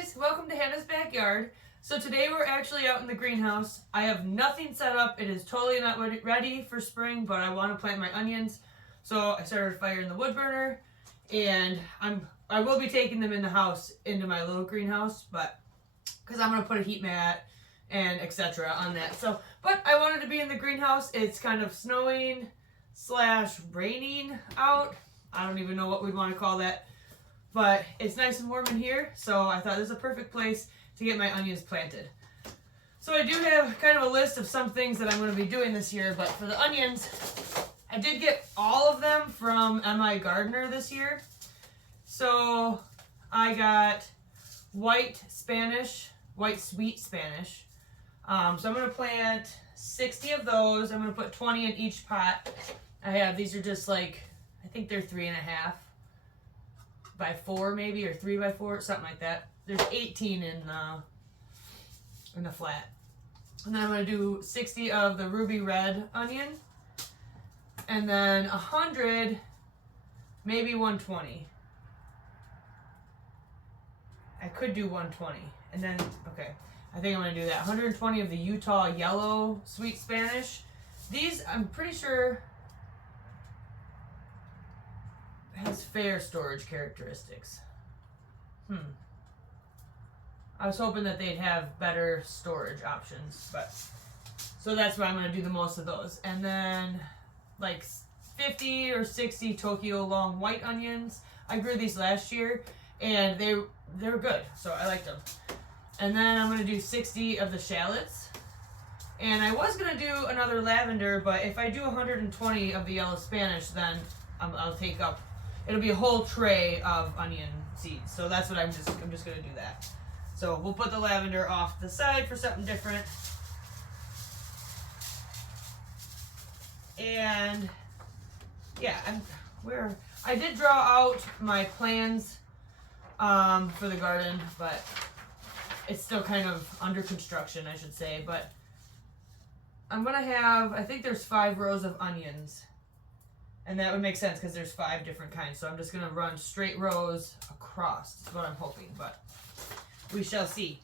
guys, welcome to Hannah's Backyard. So today we're actually out in the greenhouse. I have nothing set up. It is totally not ready for spring, but I want to plant my onions. So I started a fire in the wood burner, and I will be taking them in the house into my little greenhouse, but because I'm gonna put a heat mat and etc. on that. So, but I wanted to be in the greenhouse. It's kind of snowing / raining out. I don't even know what we'd want to call that. But it's nice and warm in here, so I thought this is a perfect place to get my onions planted. So I do have kind of a list of some things that I'm going to be doing this year, but for the onions, I did get all of them from M.I. Gardener this year. So I got white sweet Spanish. So I'm going to plant 60 of those. I'm going to put 20 in each pot. These are just like, I think they're 3.5 by 4 maybe, or 3 by 4, something like that. There's 18 in the flat. And then I'm going to do 60 of the ruby red onion, and then 100, maybe 120. I could do 120, and then, okay, I think I'm going to do that. 120 of the Utah yellow sweet Spanish. These, I'm pretty sure, has fair storage characteristics. I was hoping that they'd have better storage options, but so that's why I'm going to do the most of those. And then like 50 or 60 Tokyo long white onions. I grew these last year and they were good, so I liked them. And then I'm going to do 60 of the shallots. And I was going to do another lavender, but if I do 120 of the yellow Spanish, then I'll take up, it'll be a whole tray of onion seeds. So that's what I'm just going to do that. So we'll put the lavender off to the side for something different. And yeah, I did draw out my plans for the garden, but it's still kind of under construction, I should say. But I'm going to have, I think there's 5 rows of onions. And that would make sense because there's 5 different kinds. So I'm just going to run straight rows across. That's what I'm hoping, but we shall see.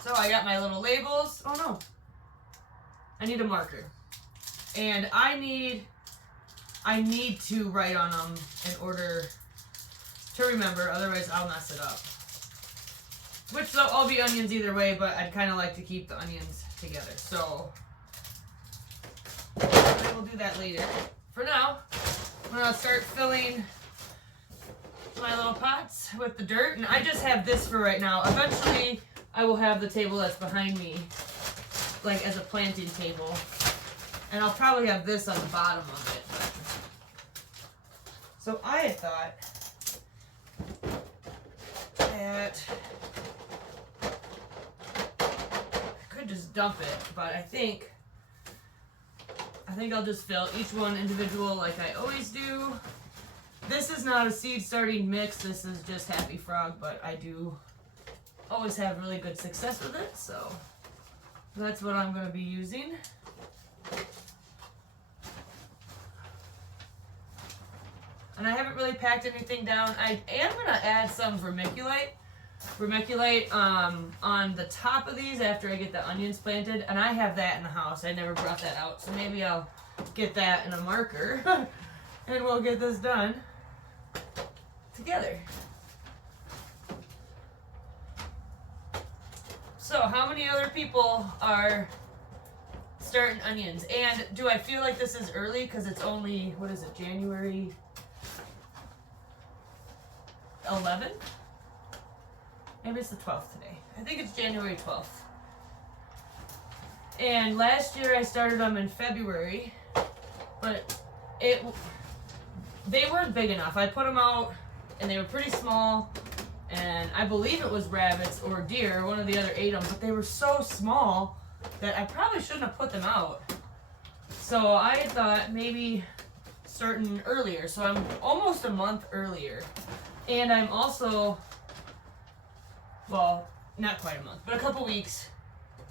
So I got my little labels. Oh no. I need a marker. And I need to write on them in order to remember, otherwise I'll mess it up. Which they'll all be onions either way, but I'd kind of like to keep the onions together. So I will do that later. For now, I'm going to start filling my little pots with the dirt, and I just have this for right now. Eventually, I will have the table that's behind me, like as a planting table, and I'll probably have this on the bottom of it. So I had thought that I could just dump it, but I think I'll just fill each one individual like I always do. This is not a seed starting mix, this is just Happy Frog, but I do always have really good success with it, so that's what I'm going to be using. And I haven't really packed anything down. I am going to add some vermiculite on the top of these after I get the onions planted, and I have that in the house. I never brought that out, so maybe I'll get that in a marker and we'll get this done together. So how many other people are starting onions? And do I feel like this is early because it's only, what is it, January 11th? Maybe it's the 12th today. I think it's January 12th. And last year I started them in February, but they weren't big enough. I put them out and they were pretty small, and I believe it was rabbits or deer, one of the other ate them, but they were so small that I probably shouldn't have put them out. So I thought maybe starting earlier. So I'm almost a month earlier. And I'm also, well, not quite a month, but a couple weeks.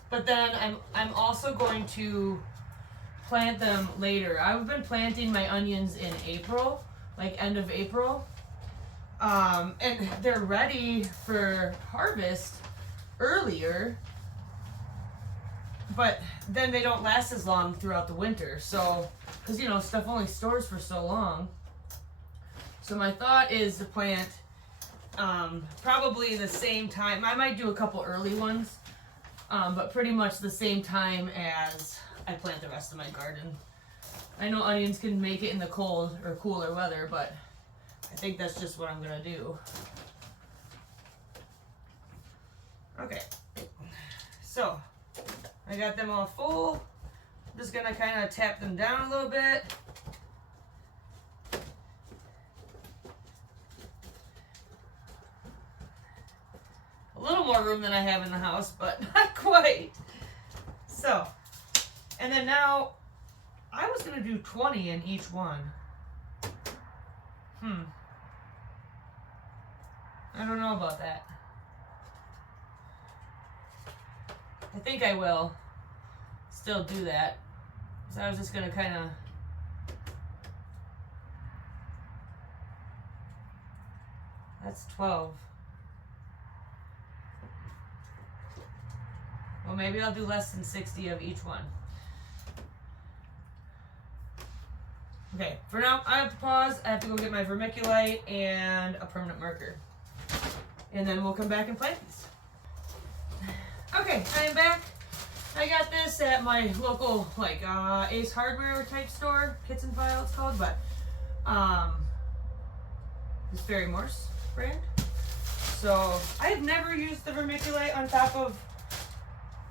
But then I'm also going to plant them later. I've been planting my onions in April, like end of April. And they're ready for harvest earlier, but then they don't last as long throughout the winter. So, because you know, stuff only stores for so long. So my thought is to plant probably the same time. I might do a couple early ones, but pretty much the same time as I plant the rest of my garden. I know onions can make it in the cold or cooler weather, but I think that's just what I'm gonna do. Okay, so I got them all full. I'm just gonna kind of tap them down a little bit. A little more room than I have in the house, but not quite. So, and then now I was gonna do 20 in each one. I don't know about that. I think I will still do that. So I was just gonna kind of that's 12. Well, maybe I'll do less than 60 of each one. Okay, for now, I have to pause. I have to go get my vermiculite and a permanent marker. And then we'll come back and plant these. Okay, I am back. I got this at my local, like, Ace Hardware type store. Kits and File, it's called, but, it's Ferry Morse brand. So, I have never used the vermiculite on top of,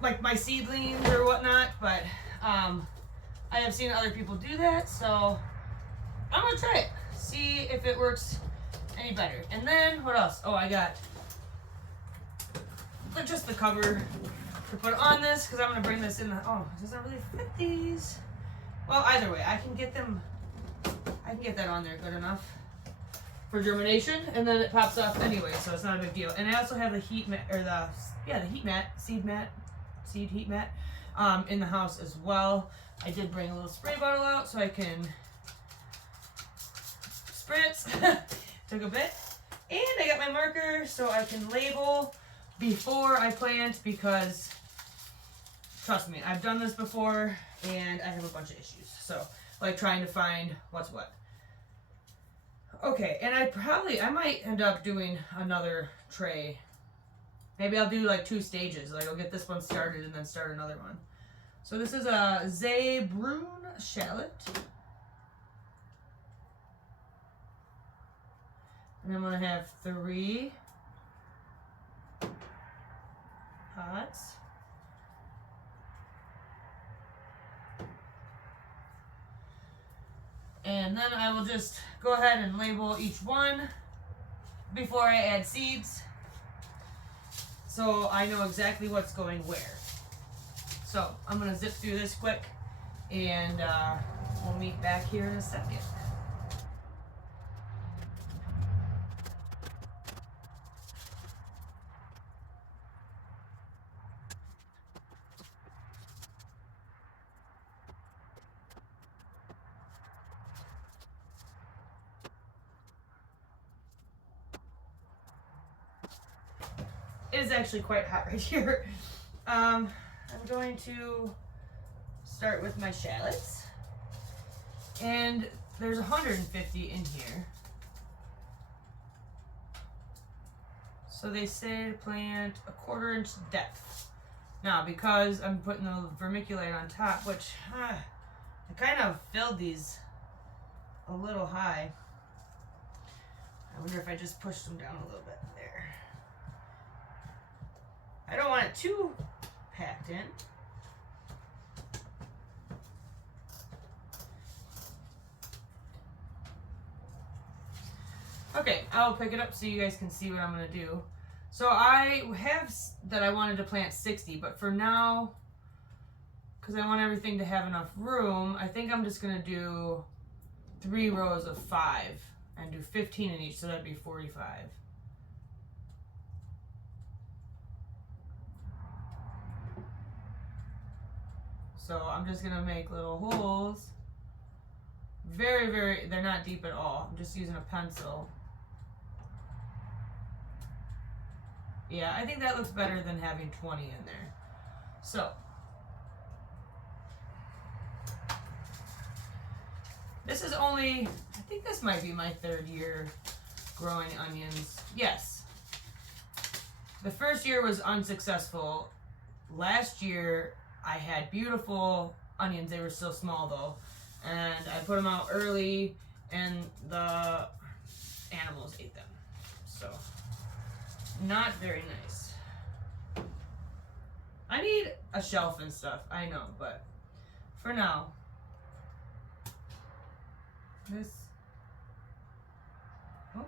like, my seedlings or whatnot, but, I have seen other people do that, so I'm gonna try it. See if it works any better. And then, what else? Oh, I got just the cover to put on this, because I'm gonna bring this in the, oh, it doesn't really fit these. Well, either way, I can get that on there good enough for germination, and then it pops up anyway, so it's not a big deal. And I also have the heat mat, or the heat mat, seed heat mat, in the house as well. I did bring a little spray bottle out so I can spritz. Took a bit. And I got my marker so I can label before I plant, because trust me, I've done this before and I have a bunch of issues. So, like trying to find what's what. Okay, and I might end up doing another tray. Maybe I'll do like 2 stages. Like I'll get this one started and then start another one. So this is a Zeybrun shallot. And I'm going to have 3 pots. And then I will just go ahead and label each one before I add seeds, so I know exactly what's going where. So I'm going to zip through this quick, and we'll meet back here in a second. It is actually quite hot right here. I'm going to start with my shallots. And there's 150 in here. So they say to plant a 1/4 inch depth. Now, because I'm putting the vermiculite on top, which I kind of filled these a little high. I wonder if I just pushed them down a little bit there. I don't want it too packed in. Okay, I'll pick it up so you guys can see what I'm going to do. So I have that I wanted to plant 60, but for now, because I want everything to have enough room, I think I'm just going to do 3 rows of 5 and do 15 in each, so that'd be 45. So I'm just going to make little holes. They're not deep at all. I'm just using a pencil. Yeah, I think that looks better than having 20 in there. So, this is only, I think this might be my 3rd year growing onions. Yes. The first year was unsuccessful. Last year, I had beautiful onions. They were still small though. And I put them out early and the animals ate them. So, not very nice. I need a shelf and stuff, I know, but for now, this, oh,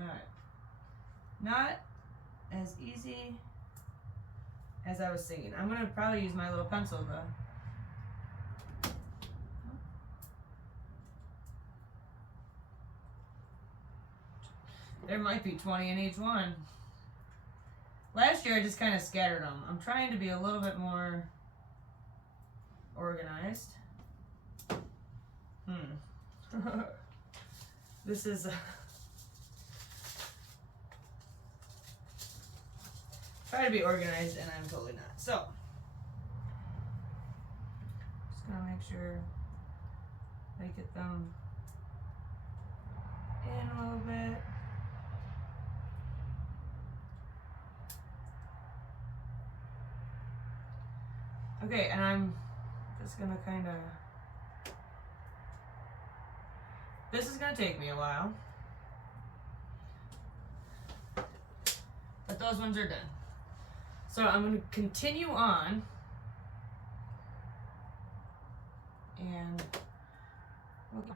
alright, not as easy as I was thinking. I'm gonna probably use my little pencil though. There might be 20 in each one. Last year I just kind of scattered them. I'm trying to be a little bit more organized. This is try to be organized and I'm totally not. So just gonna make sure I get them in a little bit. Okay, and I'm just gonna kind of, this is gonna take me a while, but those ones are done. So I'm gonna continue on, and okay.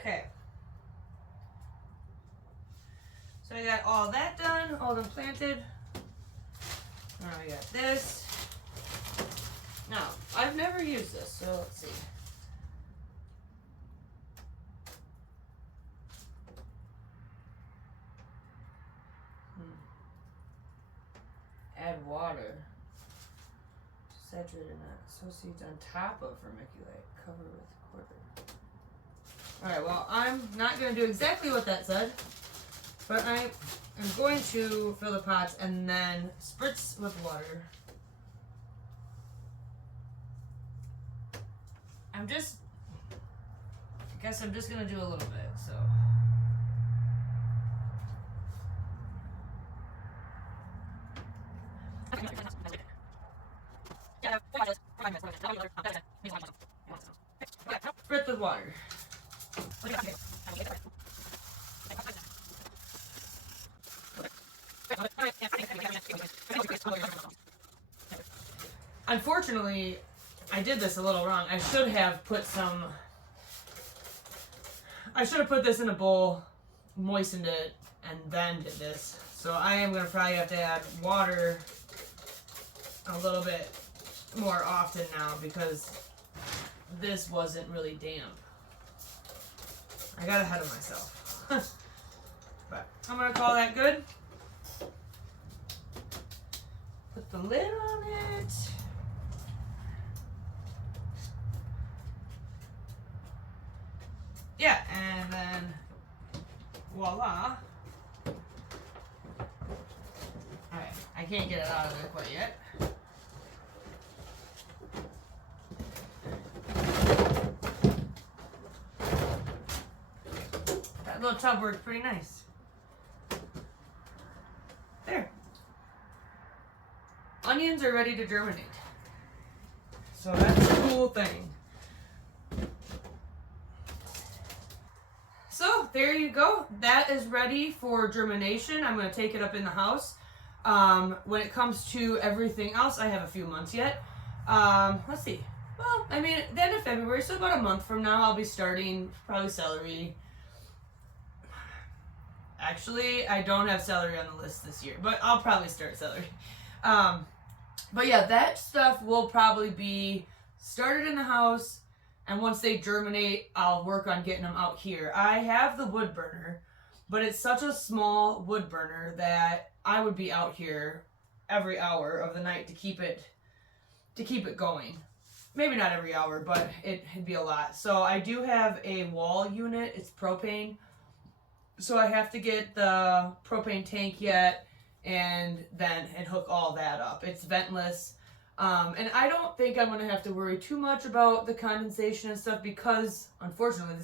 Okay. So I got all that done, all them planted. Now I got this. Now, I've never used this, so let's see. Add water. Saturated nut. Sow seeds on top of vermiculite. Cover with quarter. Alright, well, I'm not going to do exactly what that said, but I am going to fill the pots and then spritz with water. I guess I'm just going to do a little bit, so. Spritz with water. Unfortunately, I did this a little wrong. I should have put this in a bowl, moistened it, and then did this. So I am going to probably have to add water a little bit more often now because this wasn't really damp. I got ahead of myself. But I'm going to call that good. Put the lid on it. Yeah, and then voila. Alright, I can't get it out of there quite yet. That little tub worked pretty nice. There. Onions are ready to germinate. So that's a cool thing. So there you go. That is ready for germination. I'm going to take it up in the house. When it comes to everything else, I have a few months yet. Let's see. Well, I mean, the end of February, so about a month from now, I'll be starting probably celery. Actually, I don't have celery on the list this year, but I'll probably start celery. But yeah, that stuff will probably be started in the house, and once they germinate, I'll work on getting them out here. I have the wood burner, but it's such a small wood burner that I would be out here every hour of the night to keep it going. Maybe not every hour, but it'd be a lot. So I do have a wall unit. It's propane. So I have to get the propane tank yet and hook all that up. It's ventless. And I don't think I'm going to have to worry too much about the condensation and stuff because, unfortunately,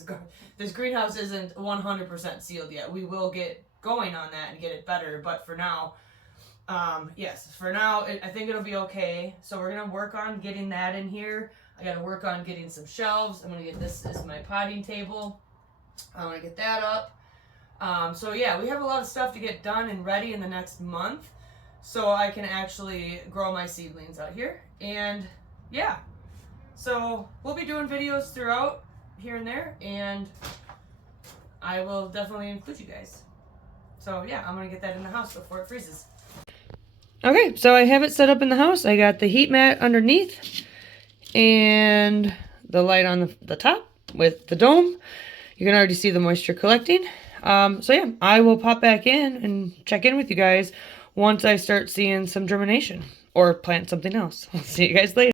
this greenhouse isn't 100% sealed yet. We will get going on that and get it better, but for now, yes, for now, I think it'll be okay. So we're going to work on getting that in here. I got to work on getting some shelves. I'm going to get this as my potting table. I want to get that up. So yeah, we have a lot of stuff to get done and ready in the next month so I can actually grow my seedlings out here. And yeah, so we'll be doing videos throughout here and there, and I will definitely include you guys. So yeah, I'm going to get that in the house before it freezes. Okay, so I have it set up in the house. I got the heat mat underneath and the light on the top with the dome. You can already see the moisture collecting. So yeah, I will pop back in and check in with you guys once I start seeing some germination or plant something else. I'll see you guys later.